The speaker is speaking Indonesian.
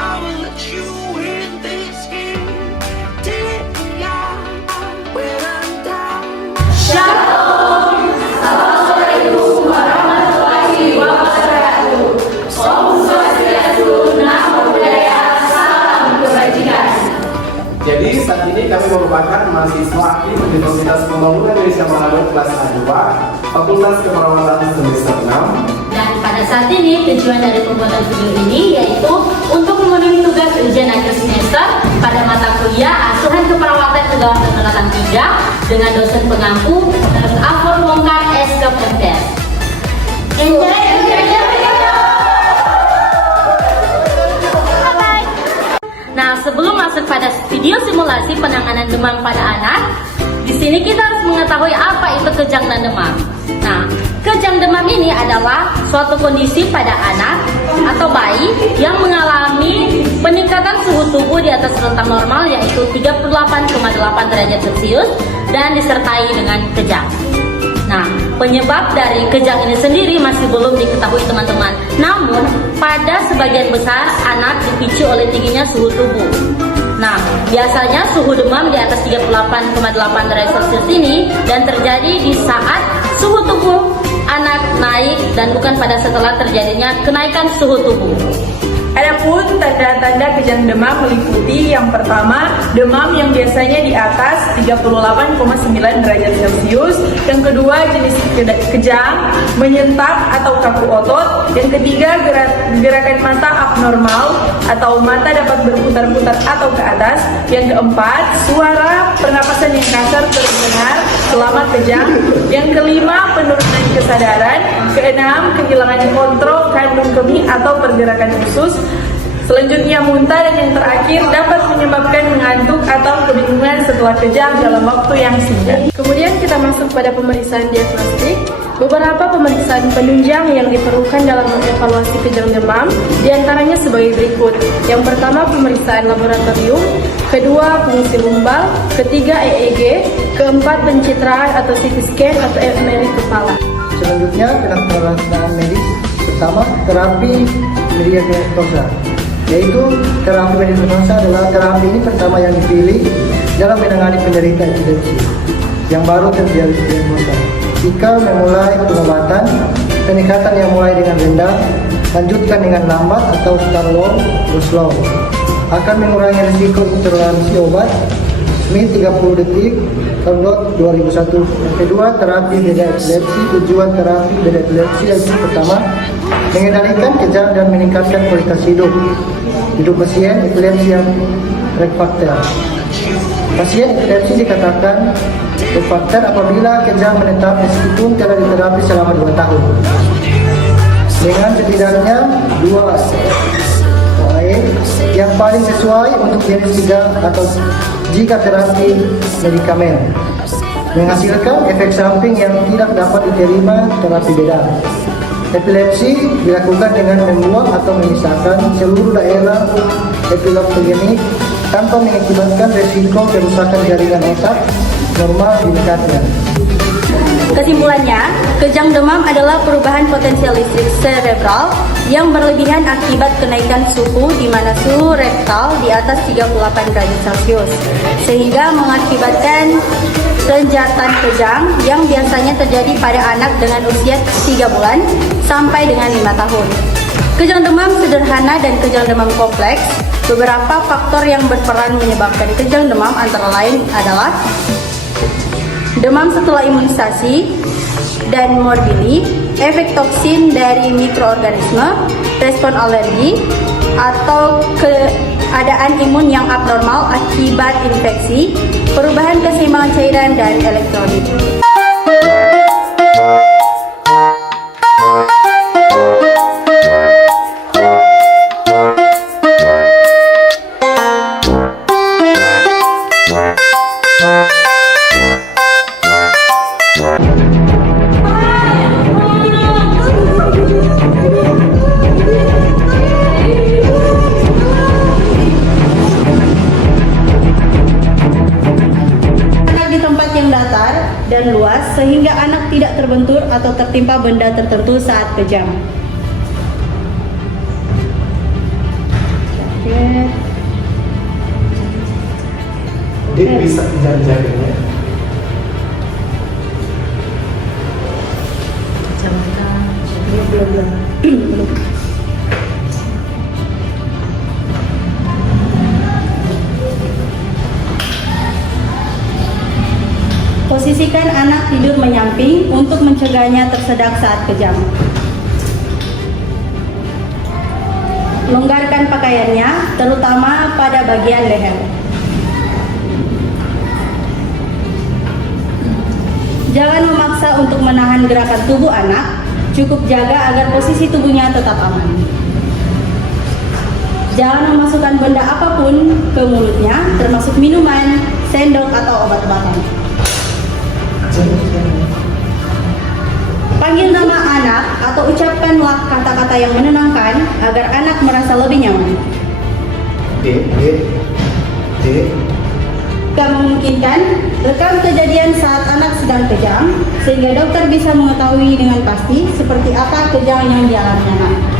I will let you in this game. Take when I'm down. Shalom, Assalamualaikum warahmatullahi wabarakatuh. Om Swastiastu, Namo Buddhaya, salam kebajikan. Jadi saat ini kami merupakan mahasiswa aktif di Komunitas Pembangunan Indonesia Manado kelas A2, Fakultas Keperawatan semester 6. Dan pada saat ini tujuan dari pembuatan video ini yaitu untuk memenuhi tugas ujian akhir semester pada mata kuliah Asuhan Keperawatan Pegawai Penerapan 3 dengan dosen pengampu Dr. Afur Wongkar SKPMTS. Enjoy your video. Nah, sebelum masuk pada video simulasi penanganan demam pada anak, di sini kita harus mengetahui apa itu kejang dan demam. Nah, kejang demam ini adalah suatu kondisi pada anak atau bayi yang mengalami peningkatan suhu tubuh di atas rentang normal yaitu 38,8 derajat Celcius dan disertai dengan kejang. Nah, penyebab dari kejang ini sendiri masih belum diketahui teman-teman. Namun, pada sebagian besar anak dipicu oleh tingginya suhu tubuh. Nah, biasanya suhu demam di atas 38,8 derajat Celcius ini dan terjadi di saat suhu tubuh anak naik dan bukan pada setelah terjadinya kenaikan suhu tubuh. Adapun tanda-tanda kejang demam meliputi yang pertama, demam yang biasanya di atas 38,9 derajat Celcius. Yang kedua, jenis kejang menyentak atau kaku otot. Yang ketiga, gerakan mata abnormal atau mata dapat berputar-putar atau ke atas. Yang keempat, suara pernapasan yang kasar terdengar selama kejang. Yang kelima, penurunan kesadaran. Keenam, kehilangan kontrol kandung kemih atau pergerakan usus. Selanjutnya muntah, dan yang terakhir dapat menyebabkan mengantuk atau kebingungan setelah kejang dalam waktu yang singkat. Kemudian kita masuk pada pemeriksaan diagnostik. Beberapa pemeriksaan penunjang yang diperlukan dalam mengevaluasi kejang demam diantaranya sebagai berikut. Yang pertama, pemeriksaan laboratorium. Kedua, fungsi lumbal. Ketiga, EEG. Keempat, pencitraan atau CT scan atau MRI kepala. Selanjutnya, penanganan medis. Pertama, terapi medikamentosa, yaitu terapi medikamentosa adalah terapi ini pertama yang dipilih dalam menangani penderita epilepsi yang baru terjadi diagnosa. Jika memulai pengobatan, peningkatan yang mulai dengan rendah, lanjutkan dengan lambat atau start low terus slow, akan mengurangi risiko intoleransi obat. SMI 30 detik, download 2001. Yang kedua, terapi beda epilepsi. Tujuan terapi beda epilepsi yaitu pertama, mengendalikan kejang dan meningkatkan kualitas hidup pasien epilepsi yang refrakter. Pasien epilepsi dikatakan refrakter apabila kejang menetap meskipun telah diterapi selama 2 tahun dengan setidaknya 2 OAE yang paling sesuai untuk jenis kejang atau jika terapi medikamen menghasilkan efek samping yang tidak dapat diterima terapi beda. Epilepsi dilakukan dengan membuang atau memisahkan seluruh daerah epileptogenik tanpa mengakibatkan resiko kerusakan jaringan otak normal di dekatnya. Kesimpulannya, kejang demam adalah perubahan potensial listrik cerebral yang berlebihan akibat kenaikan suhu di mana suhu rektal di atas 38 derajat Celcius sehingga mengakibatkan renjatan kejang yang biasanya terjadi pada anak dengan usia 3 bulan sampai dengan 5 tahun. Kejang demam sederhana dan kejang demam kompleks. Beberapa faktor yang berperan menyebabkan kejang demam antara lain adalah demam setelah imunisasi dan morbili, efek toksin dari mikroorganisme, respon alergi, atau keadaan imun yang abnormal akibat infeksi, perubahan keseimbangan cairan dan elektrolit. Dan luas sehingga anak tidak terbentur atau tertimpa benda tertentu saat kejang. Dek bisa kejar-jarnya. Posisikan anak tidur menyamping untuk mencegahnya tersedak saat kejang. Longgarkan pakaiannya, terutama pada bagian leher. Jangan memaksa untuk menahan gerakan tubuh anak, cukup jaga agar posisi tubuhnya tetap aman. Jangan memasukkan benda apapun ke mulutnya, termasuk minuman, sendok, atau obat-obatan. Panggil nama anak atau ucapkanlah kata-kata yang menenangkan agar anak merasa lebih nyaman. Dek. Jika memungkinkan, rekam kejadian saat anak sedang kejang sehingga dokter bisa mengetahui dengan pasti seperti apa kejang yang dialami anak.